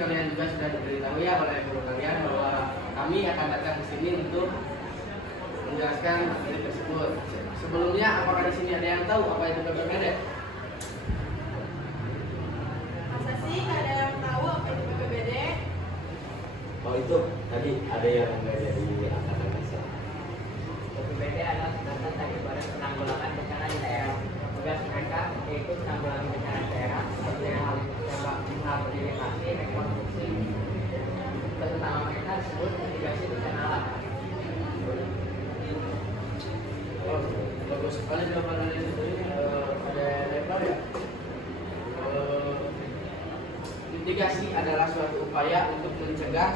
kalian juga sudah diberitahu ya oleh guru kalian bahwa kami akan datang ke sini untuk menjelaskan materi tersebut. Sebelumnya, apakah di sini ada yang tahu apa itu PPPD? Masa sih nggak ada yang tahu apa itu PPBD? Oh itu tadi ada yang nggak jadi angkatan dasar. PPBD adalah singkatan daripada penanggulangan bencana di daerah. Tugas mereka yaitu penanggulangan bencana di daerah seperti rehabilitasi, rekonstruksi. Tugas utama mereka disebut mitigasi bencana alam. Oh, bagus sekali jawaban dari itu. Ada lebar ya. Mitigasi adalah suatu upaya untuk mencegah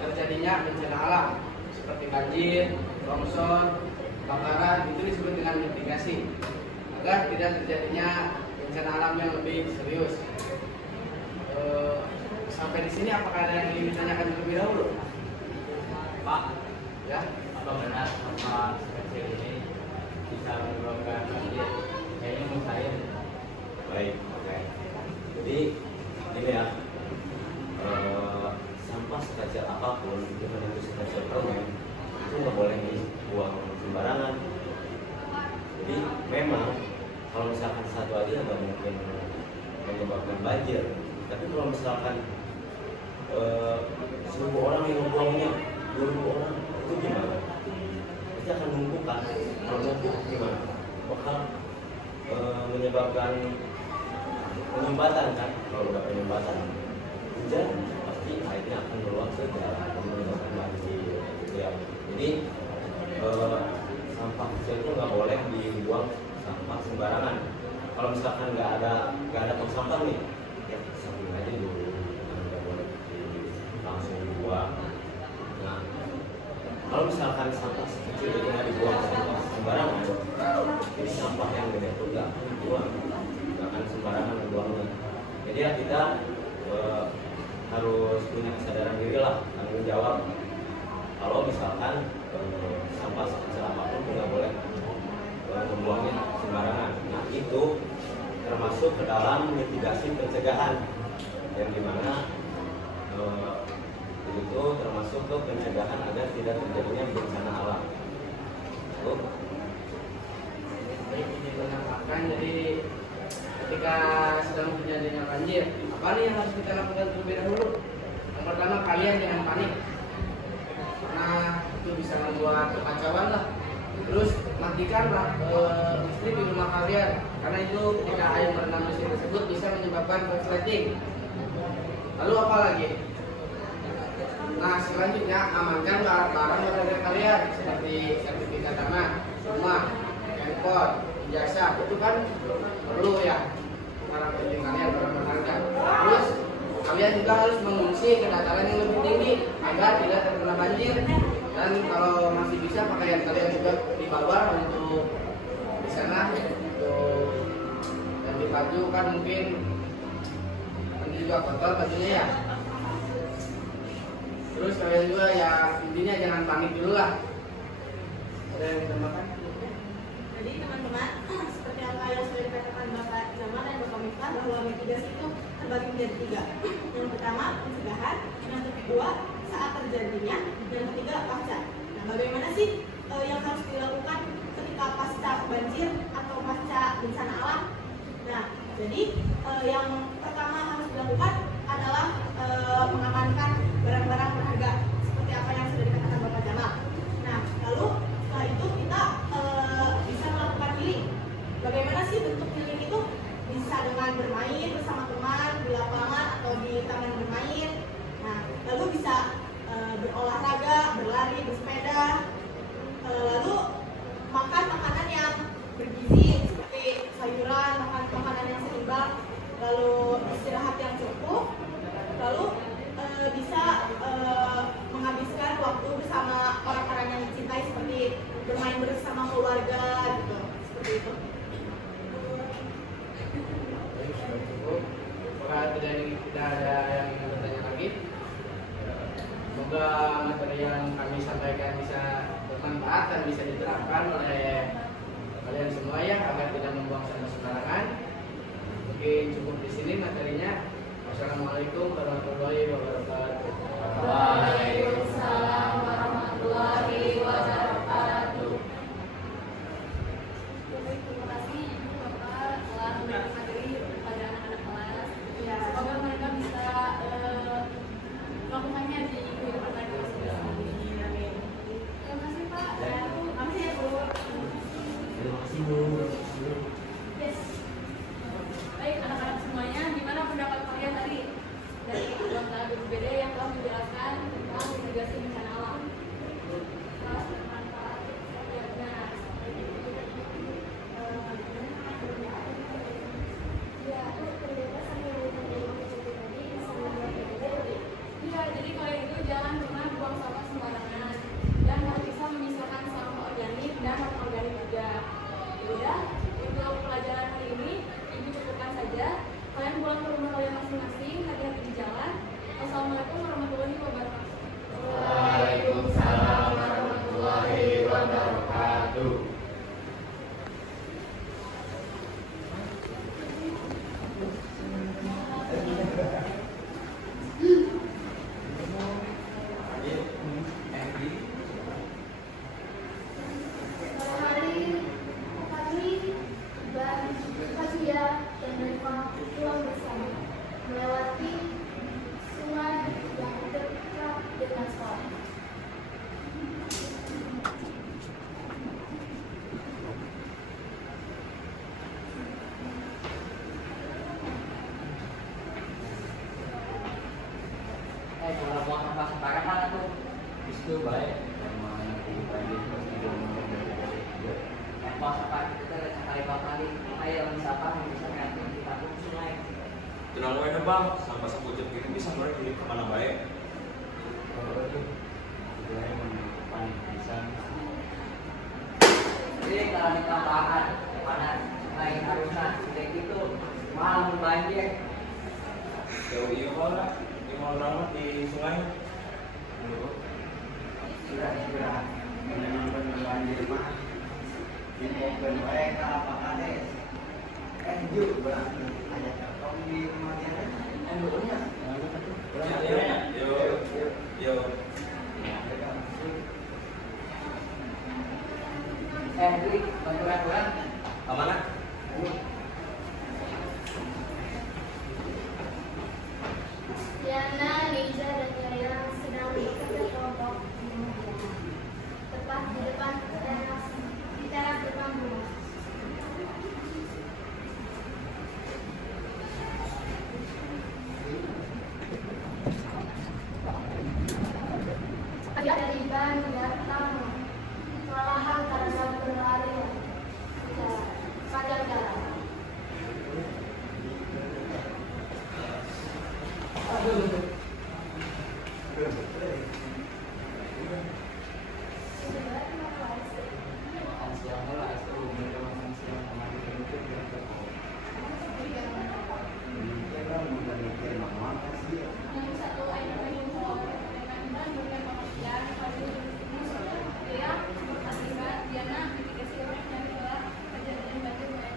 terjadinya bencana alam seperti banjir, longsor, kebakaran. Itu disebut dengan mitigasi agar tidak terjadinya bencana alam yang lebih serius. Sampai di sini apakah ada yang ingin ditanyakan terlebih dahulu? Pak, Ya. apa benar sampah sekecil ini bisa menyebabkan banjir? Kayaknya mustahil. Baik, oke. Jadi ini ya, sampah sekecil apapun, even itu sekecil permen, itu nggak boleh dibuang sembarangan. Jadi memang kalau misalkan satu aja nggak mungkin menyebabkan banjir. Tapi kalau misalkan 1000 orang yang membuangnya, 2000 orang, itu gimana? Pasti akan numpuk kan? Kalau numpuk gimana? Bakal menyebabkan penyumbatan kan? Kalau udah penyumbatan, hujan pasti airnya akan meluap ke jalan dan menyebabkan banjir. Gitu ya. Jadi sampah kecil itu nggak boleh dibuang sampah sembarangan. Kalau misalkan nggak ada tong sampah nih, ya samping aja dulu, nggak boleh langsung dibuang. Nah, kalau misalkan sampah kecil itu nggak dibuang sembarangan, jadi sampah yang gede itu nggak akan dibuang, nggak akan sembarangan dibuangnya. Jadi ya kita harus punya kesadaran diri lah, tanggung jawab. Kalau misalkan sampah sekecil apapun nggak boleh membuangnya sembarangan. Nah itu termasuk ke dalam mitigasi pencegahan, yang dimana itu termasuk ke pencegahan agar tidak terjadinya bencana alam. Baik, ini menambahkan, jadi ketika sedang terjadinya banjir, apa nih yang harus kita lakukan terlebih dahulu? Yang pertama, kalian jangan panik, karena itu bisa membuat kekacauan lah. Terus matikanlah listrik di rumah kalian, karena itu ketika air merendam listrik tersebut bisa menyebabkan korsleting. Lalu apa lagi? Nah, selanjutnya amankan barang-barang berharga kalian seperti sertifikat tanah, rumah, handphone, ijazah. Itu kan perlu ya, barang penting kalian, barang berharga. Terus kalian juga harus mengungsi ke dataran yang lebih tinggi agar tidak terkena banjir. Dan kalau masih bisa, pakaian kalian juga dibawa untuk di sana, untuk dan di baju kan mungkin nanti juga kotor bajunya ya. Terus kalian juga ya intinya jangan panik dulu lah. Ada yang ditambahkan? Jadi teman-teman, seperti yang kalian sudah dikatakan Bapak Zaman dan Bapak Miftah, bahwa mitigasi itu terbagi menjadi 3. Yang pertama pencegahan, yang kedua saat terjadinya, dan yang ketiga pasca. Nah, bagaimana sih yang harus dilakukan ketika pasca banjir atau pasca bencana alam? Nah, jadi yang pertama harus dilakukan adalah mengamankan barang-barang berharga seperti apa yang sudah dikatakan Bapak Jamal. Nah, lalu setelah itu kita bisa melakukan healing. Bagaimana sih bentuk healing itu? Bisa dengan bermain bersama teman di lapangan atau di taman bermain. Nah, lalu bisa berolahraga, berlari, bersepeda. Lalu makan makanan yang bergizi seperti sayuran, makan makanan yang seimbang, lalu istirahat yang cukup, lalu bisa menghabiskan waktu bersama orang-orang yang dicintai seperti bermain bersama keluarga gitu, seperti itu. Apakah tidak ada yang ingin bertanya lagi? Semoga materi yang kami sampaikan bisa bermanfaat dan bisa diterapkan oleh kalian semua ya, agar tidak membuang sampah sembarangan. Mungkin cukup di sini materinya. Wassalamualaikum warahmatullahi wabarakatuh. Waalaikumsalam warahmatullahi wabarakatuh. Baik, terima kasih Ibu Bapak telah memberikan materi kepada anak-anak kelas. Ya, semoga mereka bisa melakukannya di kehidupan mereka masing-masing. Amin. Terima kasih Pak. Terima kasih ya Bu. Terima kasih Bu. Yes. Baik anak-anak semuanya, gimana pendapat kalian tadi dari anggota BPBD yang telah menjelaskan tentang mitigasi bencana alam? Telah bermanfaat, ya benar. Iya, jadi kalau itu jangan pernah buang sampah sembarangan dan harus bisa memisahkan sampah organik dan non organik juga. Yaudah, untuk pelajaran hari ini Ibu cukupkan saja. Kalian pulang ke rumah kalian masing-masing, hati-hati di jalan. Wassalamualaikum warahmatullahi wabarakatuh. Waalaikumsalam warahmatullahi wabarakatuh. Hari kami bahagia dan menikmati pulang bersama melewati sungai yang dekat dengan sekolah. Kalau buang sampah sembarangan mana tuh? Itu baik. Sama nanti pagi pasti dia mau Buang sampah kita sekali dua kali. Ayo yang sampah yang bisa nanti kita ke sungai. Tenang wae deh bang, sampah sebujur gini bisa mereka jadi kemana baik. Jadi kalau di tambahan mana lain harusnya tidak gitu malam banjir. Jauh iya lah, di mau ramah di sungai. Sudah. Memang benar banjir mah. Dipokeun wae ka apa kades. Yuk berarti ada cakong di rumah dia. Dulunya. Yo. Beli bantuan. Kemana? Diana, Liza, dan Yaya sedang bekerja kelompok di rumah Diana. Tepat di depan teras depan rumah. Dari ban datang kelelahan karena berlari sepanjang jalan. Yang satu ayat yang menyampaikan bukan pengertian pada dia akibat Diana mitigasi yang adalah kejadian banjir yang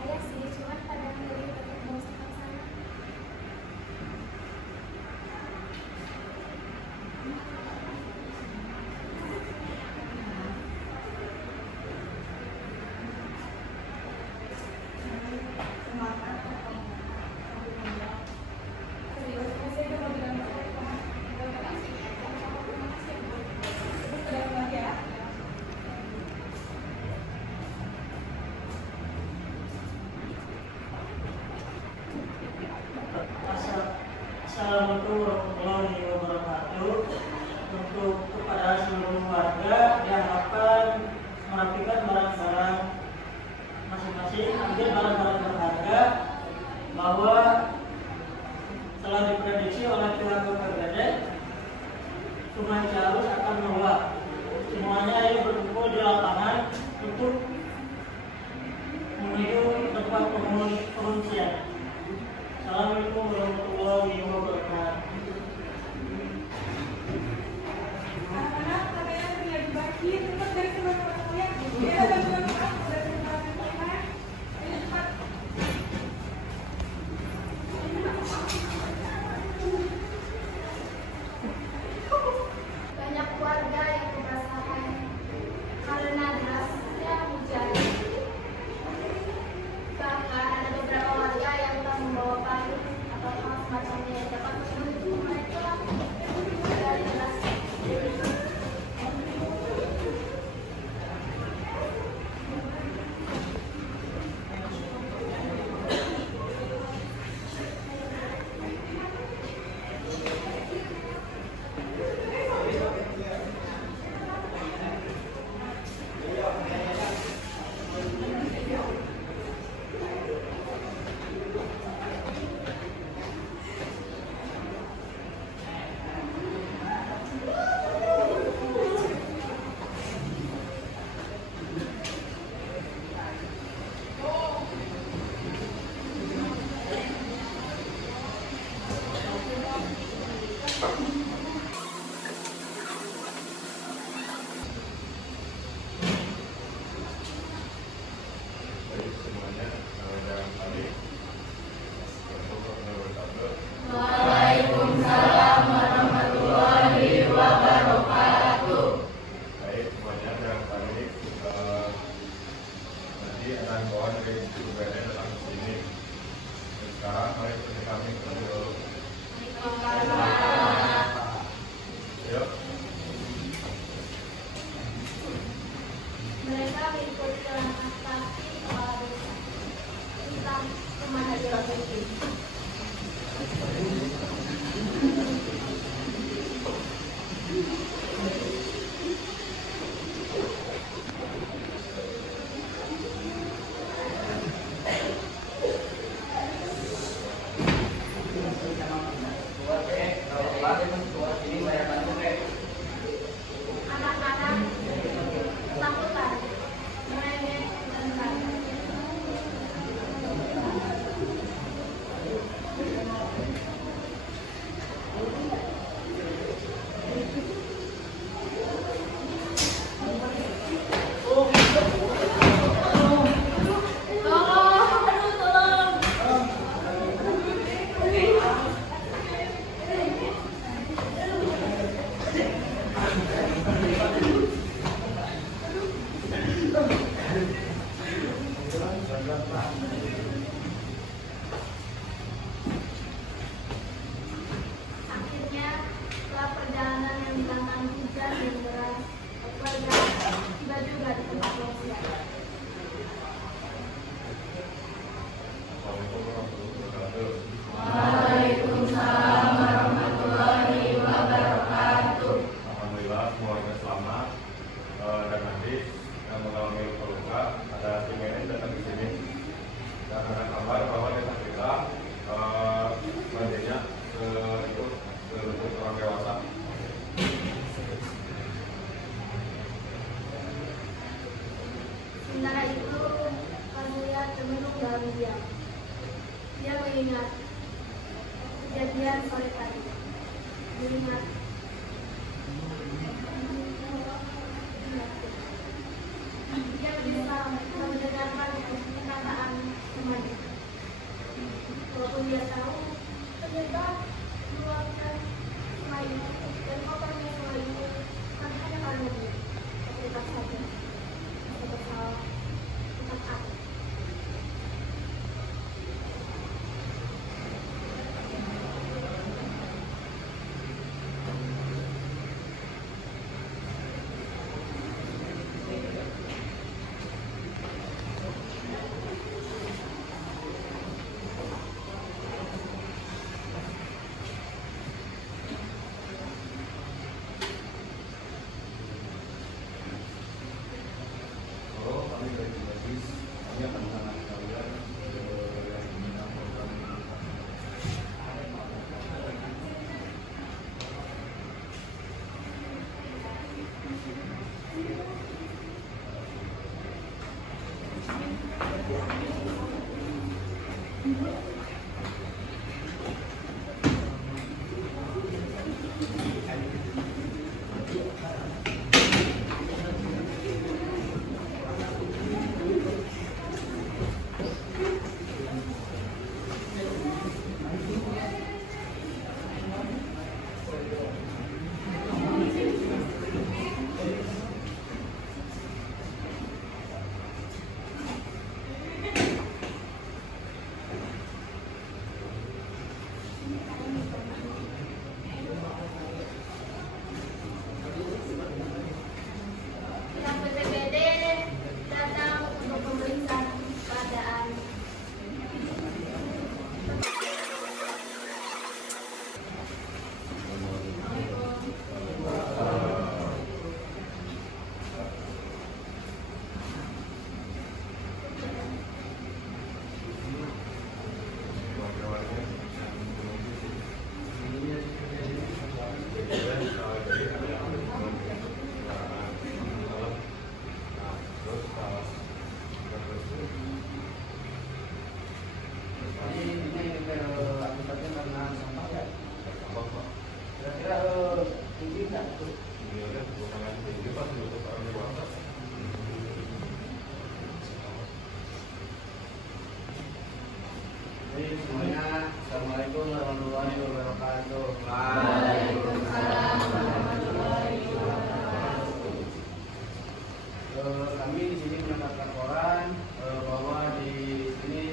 Ayah sih, cuman kadang dari tetap mau sana. Assalamualaikum warahmatullahi wabarakatuh. Untuk kepada seluruh warga yang akan merapikan barang-barang masing-masing, ambil barang-barang berharga, bahwa telah diprediksi oleh pihak BPBD Sungai Ciaus akan meluap. Semuanya ini berkumpul di lapangan untuk menuju tempat pengungsian. Assalamualaikum warahmatullahi wabarakatuh. Anak-anak, kalian terlihat dibagi tempat dari teman-teman kalian. Ya, ada teman-teman dari teman-teman kalian. Ayo cepat. Banyak warga yang kebasahan karena derasnya hujan. Bahkan ada beberapa warga yang telah membawa payung atau hal semacamnya yang dapat melindungi mereka dari deras. Baik semuanya, jangan panik. Waalaikumsalam warahmatullahi wabarakatuh. Baik semuanya, jangan panik. Nanti akan bawa dari Ibu BNN datang ke sini. Dan sekarang mari kita kami ketemu dulu. Yuk. Mereka mengikuti langkah kaki kepala desa tentang Muhammad Rasul. Anak-anak ketakutan, merengek dan marah. Akhirnya, setelah perjalanan yang dilantang hujan dan deras, warga tiba juga di tempat pengungsian. Waalaikumsalam warahmatullahi wabarakatuh. Alhamdulillah semuanya selamat. Dan nanti yang mengalami luka ada tim ini datang di sini. Dan ada kabar bahwa desa kita banjirnya itu untuk orang dewasa. Sementara itu, Kamulia termenung dalam diam. Dia mengingat kejadian sore tadi. Mengingat dia bisa mendengarkan perkataan temannya. Walaupun dia tahu penyebab meluapkan sungai itu dan kotornya sungai itu bukan hanya karena dia, tapi tetap saja dia bersalah tentang aku. Pihak BPBD datang untuk pemeriksaan keadaan. Jadi ini akibatnya karena sampah ya. Kira-kira tinggi nggak? Jadi semuanya, assalamualaikum warahmatullahi wabarakatuh. Waalaikumsalam warahmatullahi wabarakatuh. Kami di sini mendapat laporan bahwa di sini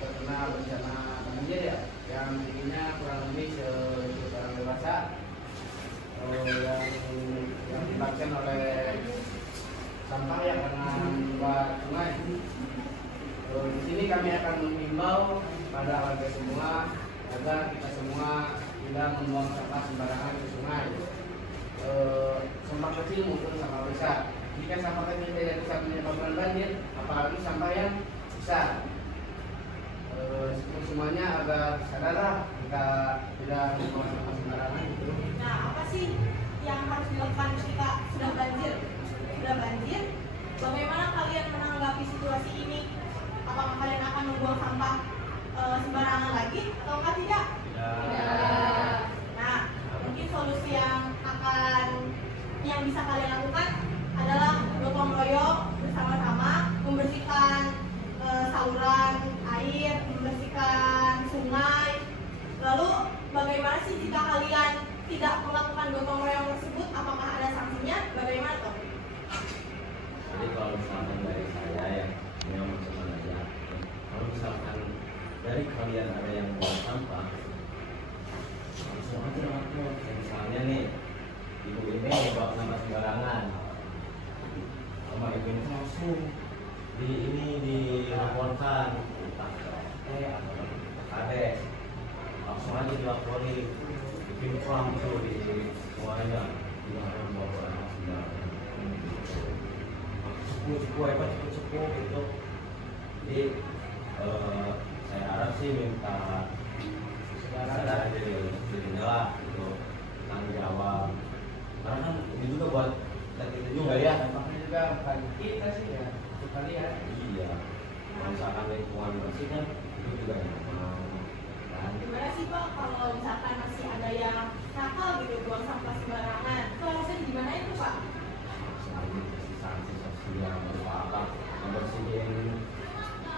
terkena bencana banjir ya, yang tingginya kurang lebih sejuta orang dewasa, yang disebabkan oleh sampah yang karena membuat sungai. Di sini kami akan menghimbau pada warga semua agar kita semua tidak membuang sampah sembarangan ke sungai, sampah kecil maupun sampah besar. Jika sampah kecil tidak bisa menyebabkan banjir, apalagi sampah yang besar. Semuanya agar sadarlah kita tidak membuang sampah sembarangan. Nah, apa sih yang harus dilakukan ketika sudah banjir? Sudah banjir, bagaimana kalian menanggapi situasi ini? Apakah kalian akan membuang sampah sembarangan lagi atau enggak tidak? Tidak. Nah, mungkin solusi yang bisa kalian lakukan adalah gotong royong bersama-sama membersihkan saluran air, membersihkan sungai. Lalu bagaimana sih jika kalian tidak melakukan gotong royong tersebut? Apakah ada sanksinya? Bagaimana toh? Jadi kalau misalkan dari saya ya, yang maksudnya aja, kalau misalkan dari kalian ada yang buang sampah, langsung aja lapor. Misalnya nih, ibu ini bawa sampah sembarangan, sama ibu ini langsung dilaporkan, entah ke RT atau ke kades, langsung aja dilaporin, bikin form tuh di semuanya, jangan bawa sampah sembarangan. Cukup hebat, cukup gitu. Jadi saya harap sih minta sadar dirinya lah gitu, tanggung jawab. Karena kan ini juga buat kita juga ya. Sampahnya juga bukan kita sih ya, untuk kalian. Iya. Kalau misalkan lingkungan bersih kan itu juga yang mau. Kan? Gimana sih Pak kalau misalkan masih ada yang nakal gitu buang sampah sembarangan? Itu harusnya gimana itu Pak? Selain sanksi sosial berupa apa? Membersihin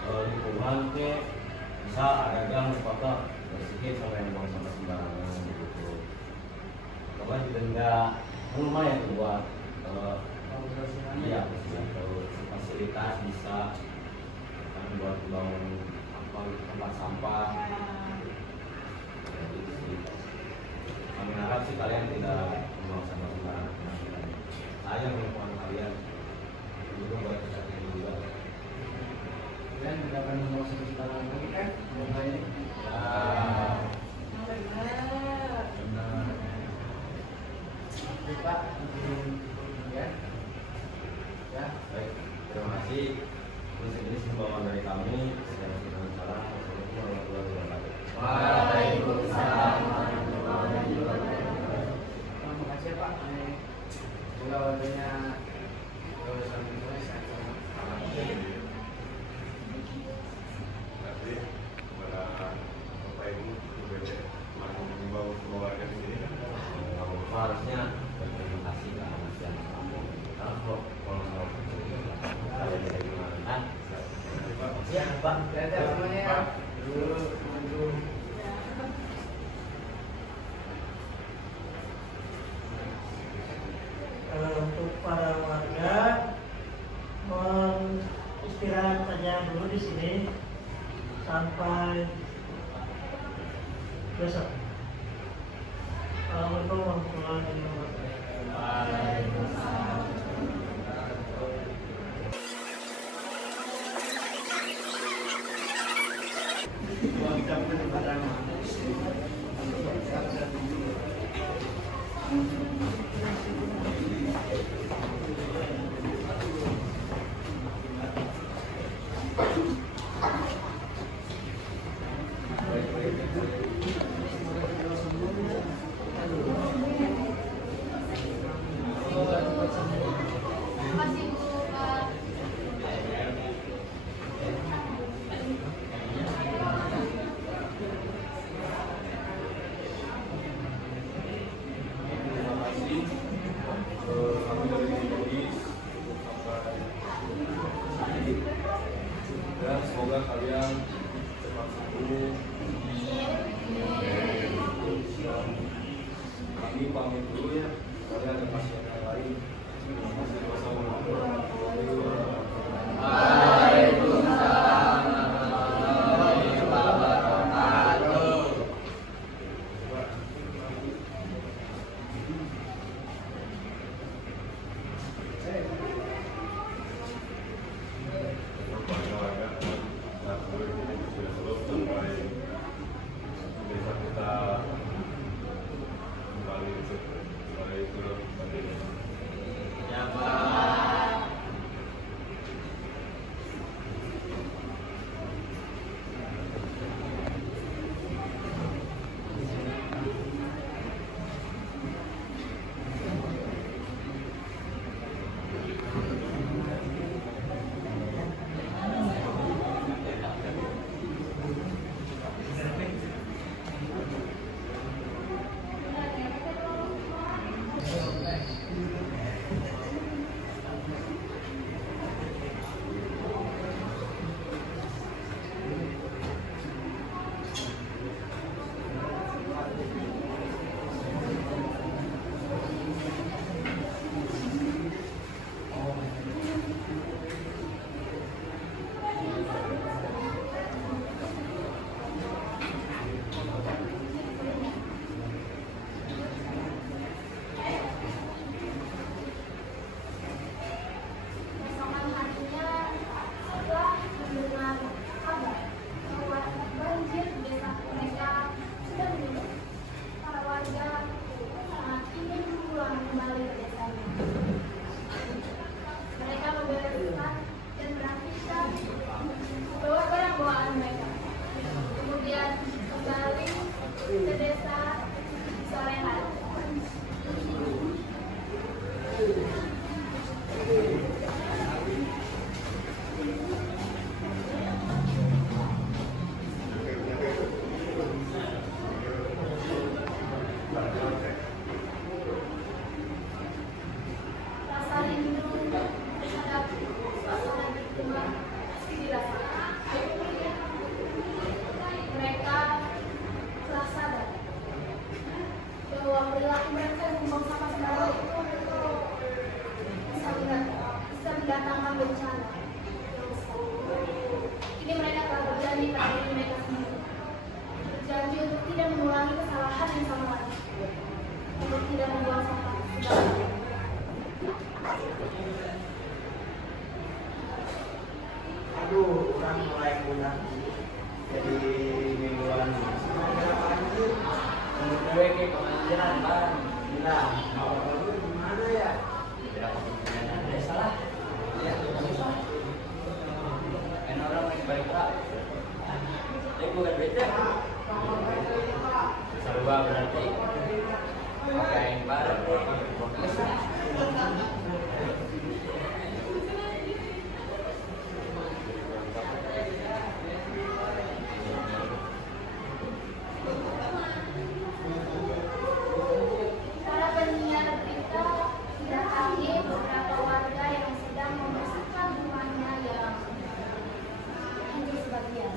lingkungan ke bisa ada gang kota bersihin sama yang buang sampah sembarangan gitu. Kalau didenda lumayan tuh buat iya terus fasilitas bisa kan buat bangun apa tempat sampah. Jadi sih kami harap sih kalian tidak membuang sampah sembarangan. Sayang lingkungan kalian juga buat kita juga. Kalian tidak akan membawa sampah sembarangan lagi kan? Semoga ini. Benar. Oke, Pak, ya. Ya. Baik, terima kasih. Ini himbauan dari kami. Saya Firman Salah. Assalamualaikum warahmatullahi wabarakatuh. Waalaikumsalam warahmatullahi wabarakatuh. Terima kasih ya, Pak. Semoga waktunya sampai selesai. Terima kasih kepada Bapak Ibu BPBD telah mengimbau semua warga di sini. Kamu harusnya berterima kasih ke anak yang kamu. Karena kalau mau kalian bisa gimana kan? Ya, Pak. Dadah semuanya ya. Dulu. Besok. Assalamualaikum warahmatullahi wabarakatuh. Makasih Bu, Pak. Kami dari Indonesia dan semoga kalian cepat sembuh. Kami pamit dulu ya. Kalian ada pasien yang lain. Wassalamualaikum warahmatullahi wabarakatuh. Keesokan harinya, setelah mendengar kabar bahwa banjir di desa mereka sudah menurun, para warga sangat ingin pulang kembali ke desanya. Mereka membereskan dan merapikan membawa barang bawaan mereka. Kemudian kembali ke desa sore hari. Rasa rindu terhadap suasana di rumah pasti dirasakan. Mereka telah sadar bahwa perilaku mereka yang membuang sampah sembarangan itu bisa mendatangkan bencana yang besar. Kini mereka telah berjanji pada diri mereka sendiri, berjanji untuk tidak mengulangi kesalahan yang sama lagi, untuk tidak membuang sampah sembarangan. Aduh, orang mulai pulang. Jadi mingguan. Semoga banjir. Menurut gue kayak kebanjiran, Bang. Gila. Kalau banjir gimana ya? Ya, kebanjiran desa lah. Ya, susah. Kan orang lagi balik Pak. Jadi bukan beda. Sarua berarti. Pakai barang. Para penyiar berita mendatangi beberapa warga yang sedang membersihkan rumahnya yang hancur sebagian.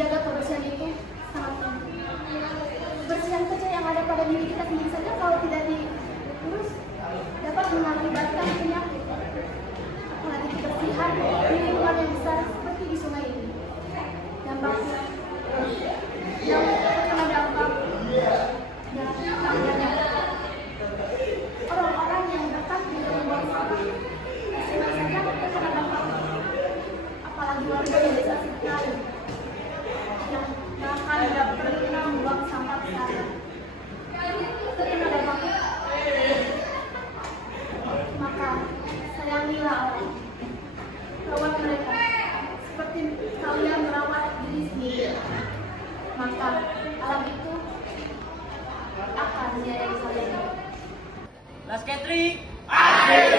menjaga kebersihan itu sangat penting. Kebersihan kecil yang ada pada diri kita sendiri saja kalau tidak diurus dapat mengakibatkan penyakit. Apalagi kebersihan di lingkungan yang besar seperti di sungai ini. Dampaknya yang terkena dampak dan tangannya orang-orang yang dekat dengan membuang sampah sungai saja terkena dampak, apalagi warga yang desa sekitar yang bahkan tidak pernah membuang sampah ke sana terkena dampaknya. Maka sayangilah orang, rawat mereka seperti kalian merawat diri sendiri. Maka alam itu akan menyayangi kalian. Las Ketri. Akhir